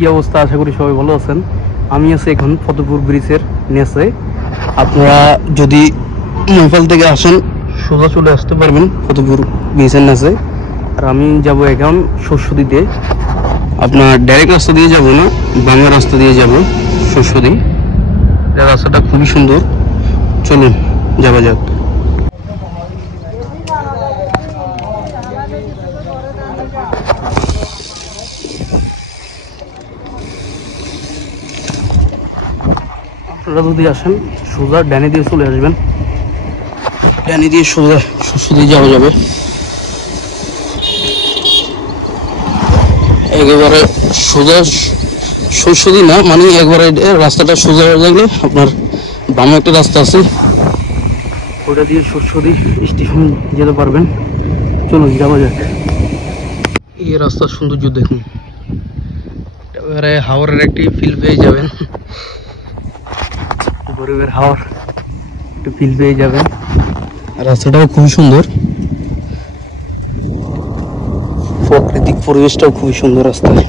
কি অবস্থা? আশা করি সবাই ভালো আছেন। আমি আছি এখন ফতেপুর ব্রিজের নিচে। আপনারা যদি নেপাল থেকে আসেন সোজা চলে আসতে পারবেন ফতেপুর ব্রিজের নিচে। আর আমি যাব এখন শস্যদিতে। আপনার ডাইরেক্ট রাস্তা দিয়ে যাব না, বাংলা রাস্তা দিয়ে যাব শস্যদি। রাস্তাটা খুবই সুন্দর, চলুন যাওয়া যাক। আপনারা যদি আসেন সোজা ডানে দিয়ে চলে আসবেন, ডানে দিয়ে সোজা শস্যদি যাওয়া যাবে। একেবারে সোজা শস্যদি না, মানে একবারে রাস্তাটা সোজা হয়ে গেলে আপনার বামে একটা রাস্তা আছে, ওটা দিয়ে শস্যদি স্টেশন যেতে পারবেন। চলুন যাওয়া যাক। এই রাস্তার সৌন্দর্য দেখুন, এবারে হাওরের একটি ফিল পেয়ে যাবেন, গরিবের হাওর একটু ফিল পেয়ে যাবেন। রাস্তাটাও খুবই সুন্দর, প্রাকৃতিক পরিবেশটাও খুবই সুন্দর রাস্তায়।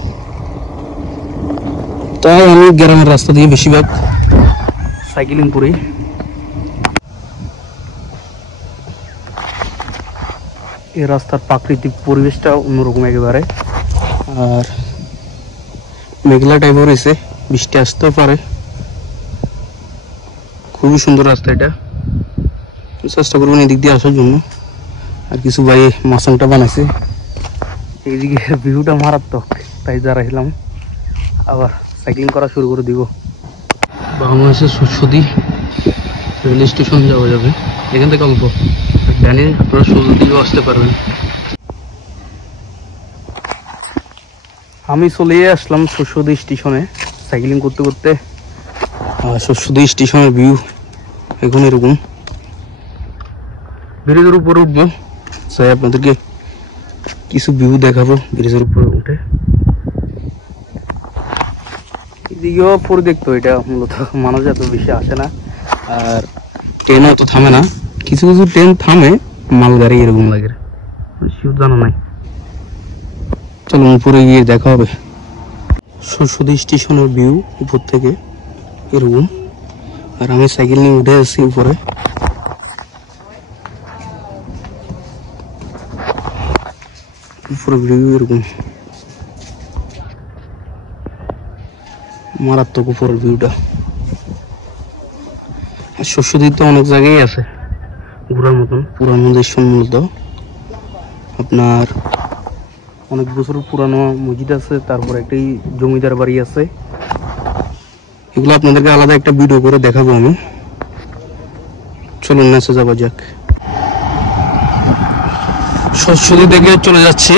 তাই আমি গ্রামের রাস্তা দিয়ে বেশিরভাগ সাইকেলিং করি। এই রাস্তার প্রাকৃতিক পরিবেশটা অন্যরকম একেবারে। আর মেঘলা টাইপের রয়েছে, বৃষ্টি আসতেও পারে। খুবই সুন্দর রাস্তা এটা, চেষ্টা করবেন এদিক দিয়ে আসার জন্য। আর কিছু ভাই মাসাংটা বানাইছে, এইদিকে ভিউটা মারাত্মক, তাই যারা এলাম আবার সাইক্লিং করা শুরু করে দিব। বাংলাদেশের শস্যদি রেল স্টেশন যাওয়া যাবে এখান থেকে অল্প, ডানে আপনারা সোজা দিকেও আসতে পারবেন। আমি চলে আসলাম শস্যদি স্টেশনে সাইক্লিং করতে করতে। শস্যদি স্টেশনের ভিউ এখন এরকম। ব্রিজের উপরে উঠবো, চাই আপনাদেরকে কিছু ভিউ দেখাবো ব্রিজের উপরে উঠে। এদিকেও পরে দেখতো, এটা মূলত মানুষ এত বেশি আসে না, আর ট্রেনও তো থামে না। কিছু কিছু ট্রেন থামে, মালগাড়ি এরকম লাগে, শিও জানা নাই। চলুন উপরে গিয়ে দেখা হবে। শস্যদি স্টেশনের ভিউ উপর থেকে এরকম, আর আমি সাইকেল নিয়ে উঠে আসছি উপরে। উপরে ভিউ এরকম মারাত্মক, উপরের ভিউটা। আর শস্যদি তো অনেক জায়গায় আছে ঘোরার মতন, পুরানো দেশের মূলত আপনার অনেক বছর পুরানো মসজিদ আছে, তারপর একটি জমিদার বাড়ি আছে। এগুলো আপনাদেরকে আলাদা একটা ভিডিও করে দেখাবো আমি। চলুন নাচে যাওয়া যাক। শস্যদি দেখে চলে যাচ্ছি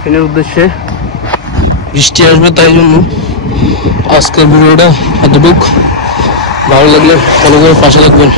ট্রেনের উদ্দেশ্যে। বৃষ্টি আসবে, তাই জন্য আজকের ভিডিওটা এতটুক। ভালো লাগলে ফলো করে পাশে থাকবেন।